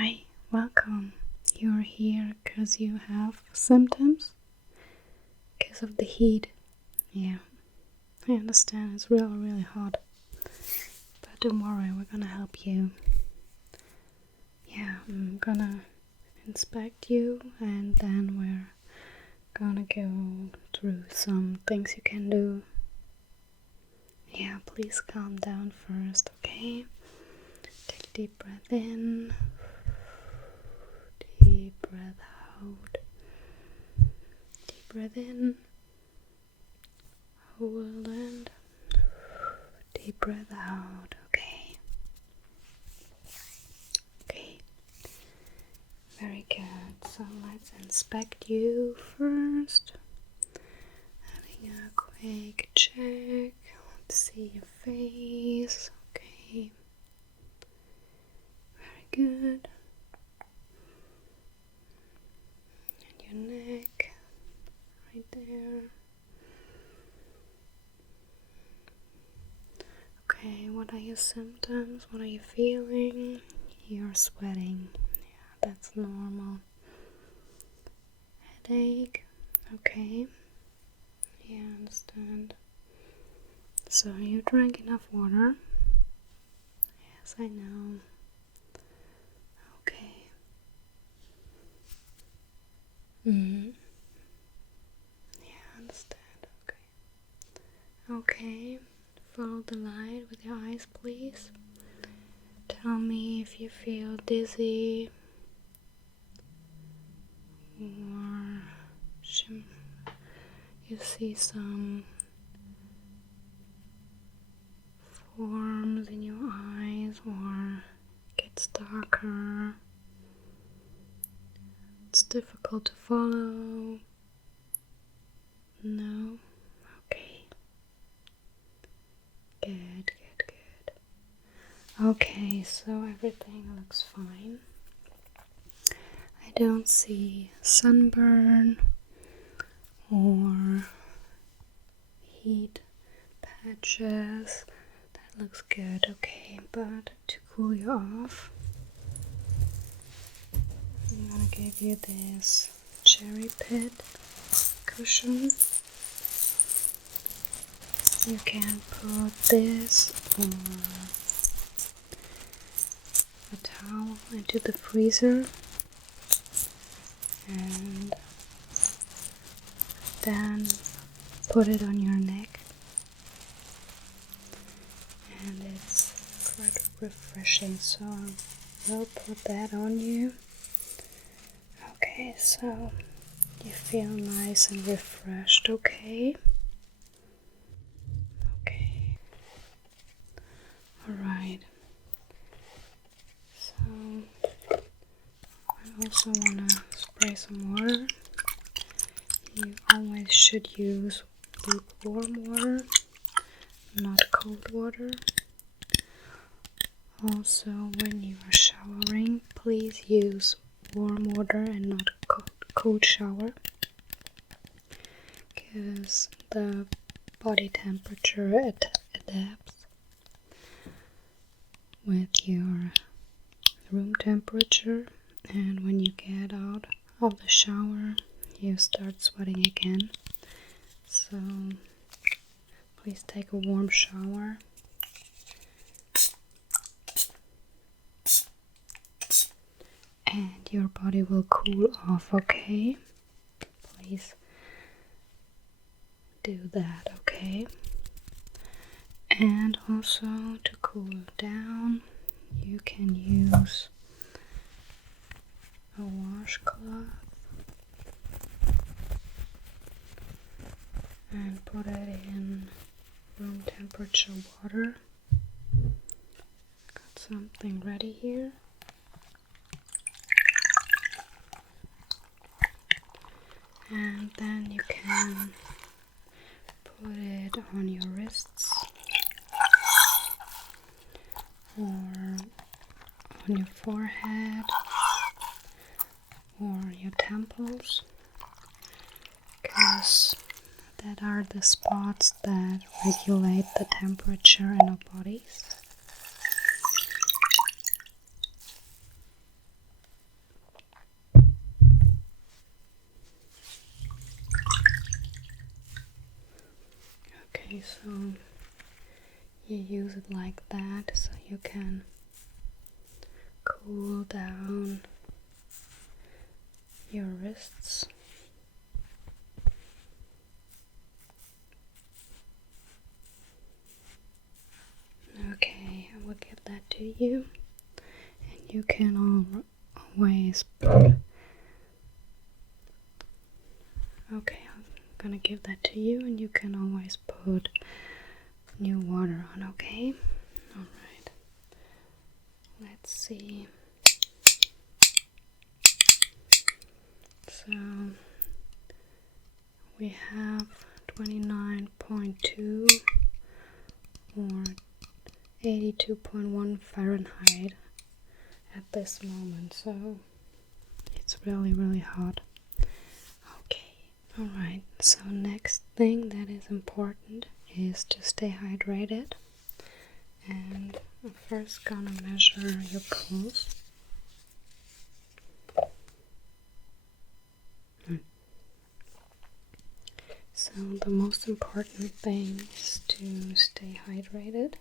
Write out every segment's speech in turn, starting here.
Hi, welcome. You're here because you have symptoms? Because of the heat. Yeah, I understand it's really hot. But don't worry, we're gonna help you. Yeah, I'm gonna inspect you and then we're gonna go through some things you can do. Yeah, please calm down first, okay? Take a deep breath in. Deep breath out. Deep breath in. Hold and deep breath out. Okay. Okay. Very good. So let's inspect you first. Having a quick check. Let's see your face. Okay. Very good. And your neck. Right there. Okay, what are your symptoms? What are you feeling? You're sweating. Yeah, that's normal. Headache. Okay. Yeah, I understand. So you drank enough water? Yes, I know. Okay. Yeah, I understand. Okay. Okay. Follow the light with your eyes, please. Tell me if you feel dizzy or you see some forms in your eyes or gets darker. It's difficult to follow. No? Okay. Good. Okay, so everything looks fine. I don't see sunburn or heat patches. That looks good, okay, but to cool you off, I'm gonna give you this cherry pit cushion. You can put this or a towel into the freezer and then put it on your neck, and it's quite refreshing, so I'll put that on you. Okay, so you feel nice and refreshed, okay? Okay. Alright. So I also want to spray some water. You always should use lukewarm water, not cold water. Also, when you are showering, please use warm water and not cold shower, because the body temperature adapts with your room temperature, and when you get out of the shower you start sweating again. So please take a warm shower. And your body will cool off, okay? Please do that, okay? And also to cool down, you can use a washcloth and put it in room temperature water. Got something ready here. And then you can put it on your wrists or on your forehead or your temples, because that are the spots that regulate the temperature in our bodies. Okay, so you use it like that so you can cool down your wrists. Okay, I will give that to you, and you can always put. Okay, I'm gonna give that to you, and you can always put new water on. Okay, all right. Let's see. So we have 29.2 or 82.1 Fahrenheit at this moment, so it's really, really hot. Okay, alright, so next thing that is important is to stay hydrated, and I'm first gonna measure your pulse. So the most important thing is to stay hydrated.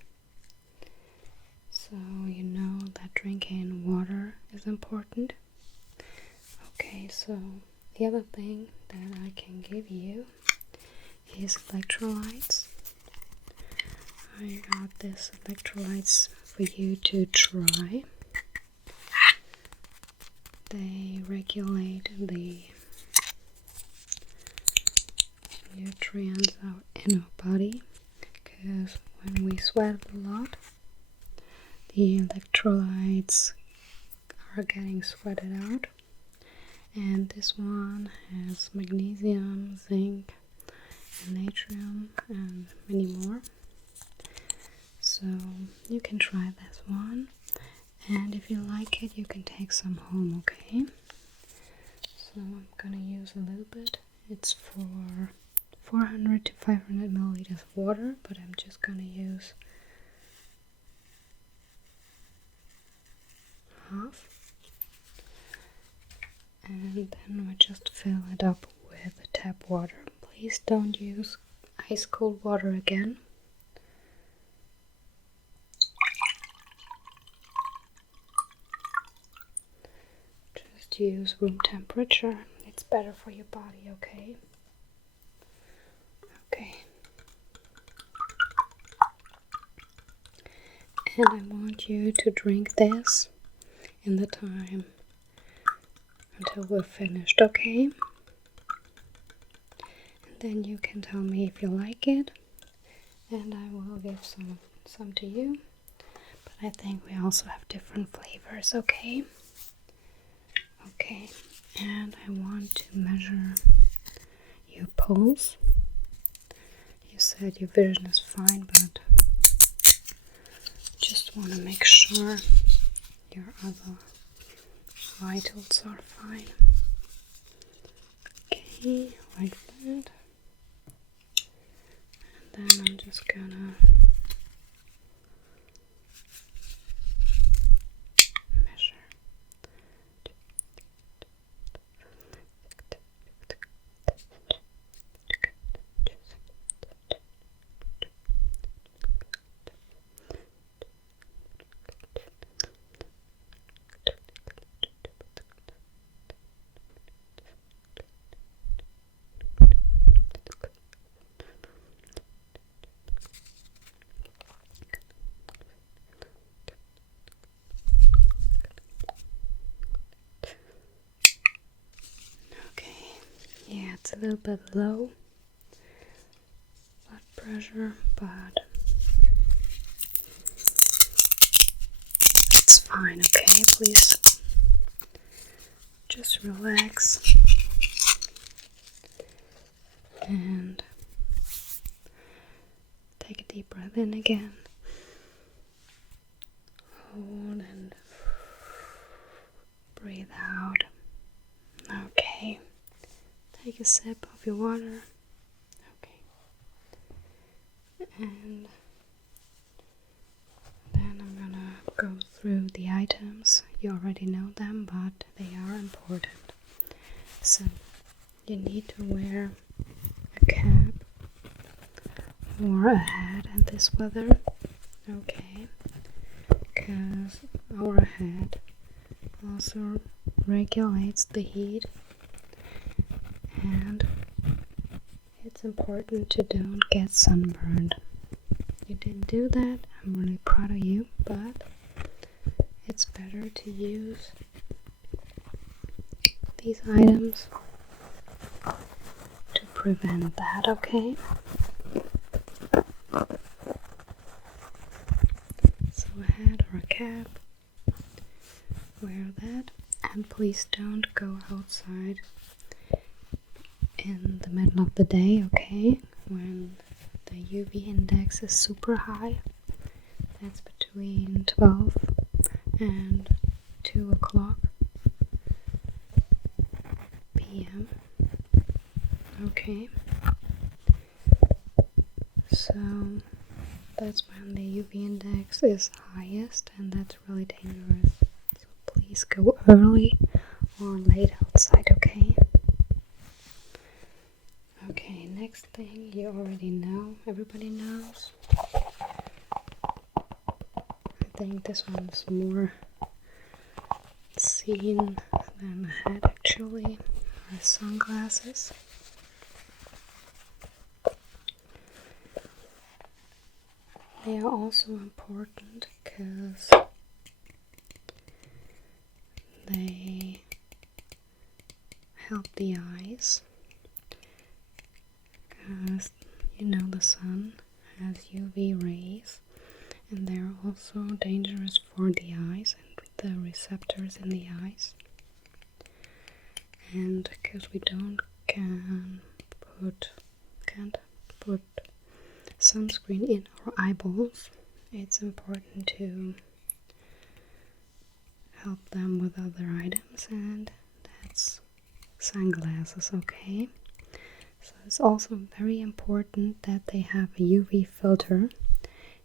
So you know that drinking water is important. Okay, so the other thing that I can give you is electrolytes. I got this electrolytes for you to try. They regulate the nutrients in our body, because when we sweat a lot, the electrolytes are getting sweated out, and this one has magnesium, zinc, and natrium, and many more. So you can try this one, and if you like it, you can take some home. Okay, so I'm gonna use a little bit. It's for 400 to 500 milliliters of water, but I'm just gonna use half, and then we just fill it up with tap water. Please don't use ice cold water again. Just use room temperature. It's better for your body, okay? Okay. And I want you to drink this in the time until we're finished, okay? And then you can tell me if you like it, and I will give some to you. But I think we also have different flavors, okay? Okay, and I want to measure your pulse. You said your vision is fine, but just want to make sure your other vitals are fine. Okay, like that. And then I'm just gonna measure. Yeah, it's a little bit low blood pressure, but it's fine, okay? Please just relax and take a deep breath in again. Hold and breathe out. Okay. Take a sip of your water. Okay. And then I'm gonna go through the items. You already know them, but they are important. So you need to wear a cap more ahead in this weather, okay? Because our head also regulates the heat, and it's important to don't get sunburned. You didn't do that, I'm really proud of you, but it's better to use these items to prevent that, okay? So a hat or a cap, wear that, and please don't go outside in the middle of the day, okay? When the UV index is super high, that's between 12 and 2 o'clock p.m. Okay, so that's when the UV index is highest, and that's really dangerous. So please go early or late outside, okay? Okay, next thing you already know, everybody knows. I think this one's more seen than the head actually, are sunglasses. They are also important because they help the eyes, because you know the sun has UV rays, and they're also dangerous for the eyes and the receptors in the eyes. And because we can't put sunscreen in our eyeballs, it's important to help them with other items, and that's sunglasses, okay? So it's also very important that they have a UV filter.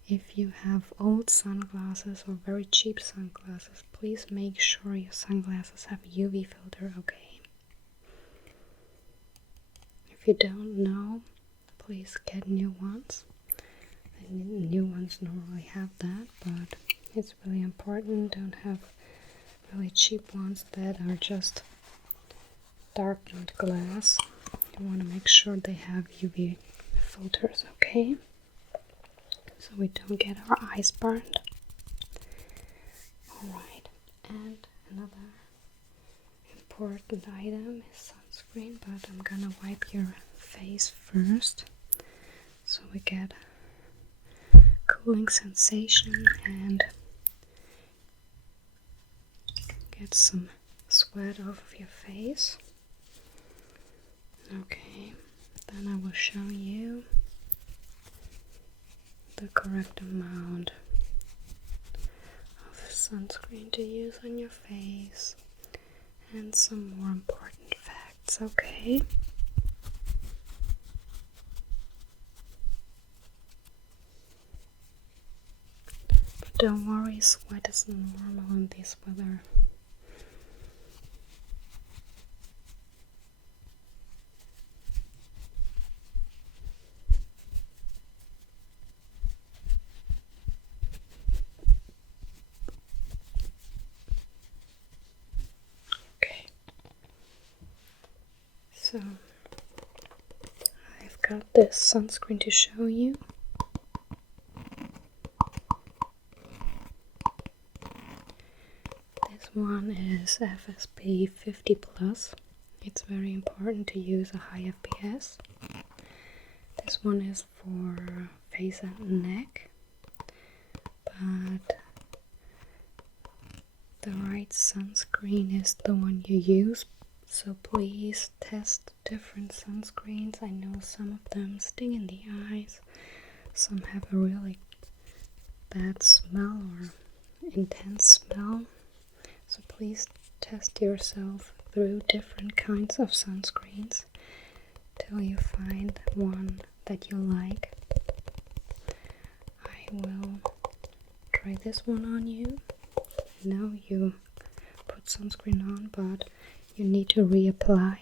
If you have old sunglasses or very cheap sunglasses, please make sure your sunglasses have a UV filter, okay? If you don't know, please get new ones. The new ones normally have that, but it's really important. Don't have really cheap ones that are just darkened glass. You want to make sure they have UV filters, okay? So we don't get our eyes burned. Alright, and another important item is sunscreen, but I'm gonna wipe your face first so we get cooling sensation and get some sweat off of your face. Okay, then I will show you the correct amount of sunscreen to use on your face and some more important facts, okay? But don't worry, sweat is normal in this weather. So I've got this sunscreen to show you. This one is FSP 50+. It's very important to use a high FPS. This one is for face and neck, but the right sunscreen is the one you use. So please test different sunscreens. I know some of them sting in the eyes, some have a really bad smell or intense smell. So please test yourself through different kinds of sunscreens till you find one that you like. I will try this one on you. I know you put sunscreen on, but you need to reapply.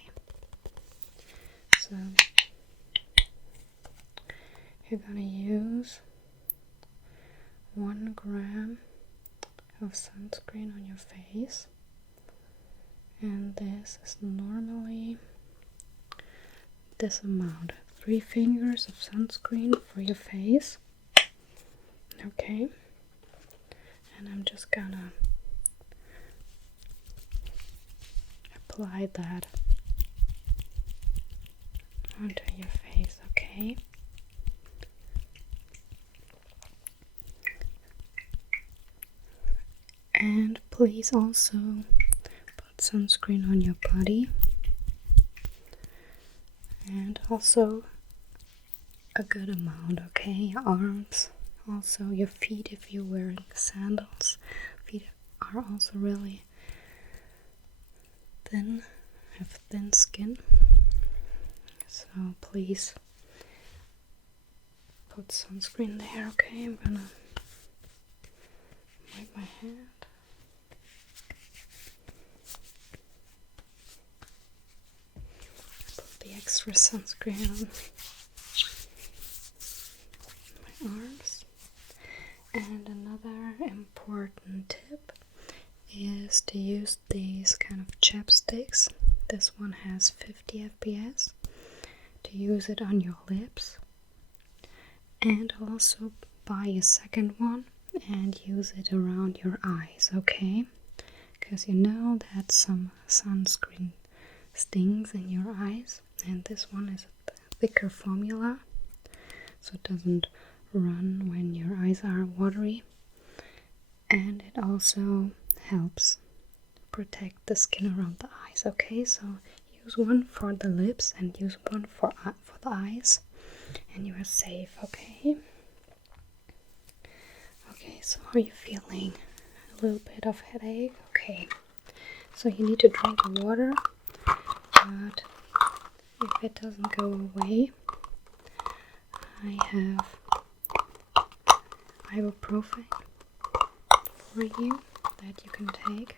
So you're gonna use 1 gram of sunscreen on your face, and this is normally this amount, 3 fingers of sunscreen for your face. Okay, and I'm just gonna apply that onto your face. Okay, and please also put sunscreen on your body, and also a good amount. Okay, your arms, also your feet if you're wearing sandals. Feet are also really thin, have thin skin, so please put sunscreen there. Okay, I'm gonna wipe my hand. Put the extra sunscreen on my arms. And another important tip is to use these kind of chapsticks. This one has 50 fps. To use it on your lips, and also buy a second one and use it around your eyes. Okay, because you know that some sunscreen stings in your eyes, and this one is a thicker formula, so it doesn't run when your eyes are watery, and it also helps protect the skin around the eyes. Okay, so use one for the lips and use one for the eyes, and you are safe. Okay, so are you feeling a little bit of headache? Okay, so you need to drink water, but if it doesn't go away, I have Ibuprofen for you that you can take.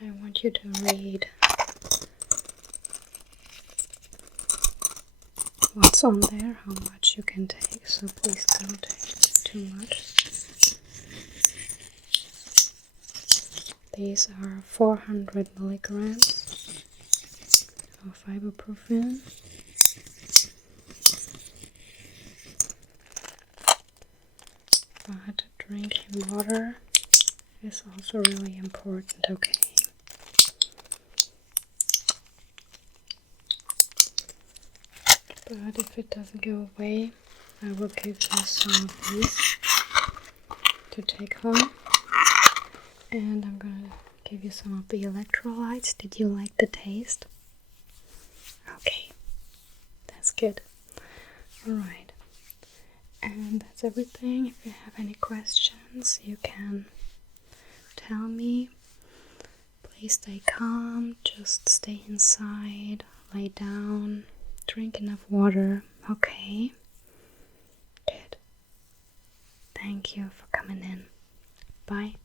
I want you to read what's on there, how much you can take, so please don't take too much. These are 400 milligrams of ibuprofen. But drinking water is also really important. Okay. But if it doesn't go away, I will give you some of these to take home. And I'm gonna give you some of the electrolytes. Did you like the taste? Okay, that's good. Alright, and that's everything. If you have any questions, you can tell me. Please stay calm, just stay inside, lay down, drink enough water. Okay, good. Thank you for coming in. Bye.